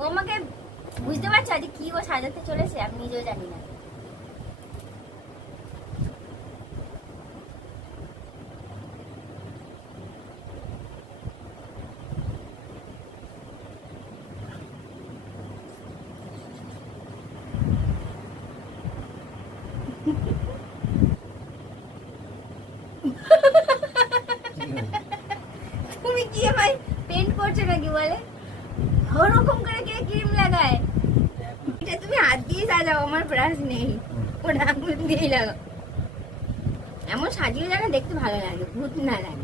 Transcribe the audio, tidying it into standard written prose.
ও আমাকে বুঝতে পারছে আজ কি ও সাজাতে চলেছে, আমি নিজেও জানি না। তুমি কি আমায় পেন্ট করছো নাকি বলে? ওরকম করে কে ক্রিম লাগায়? এটা তুমি হাত দিয়ে সাজাও, আমার ব্রাশ নেই, ওটা আঙুল দিয়েই লাগাও। এমন সাজিয়ে জানা দেখতে ভালো লাগে, ভূত না লাগে।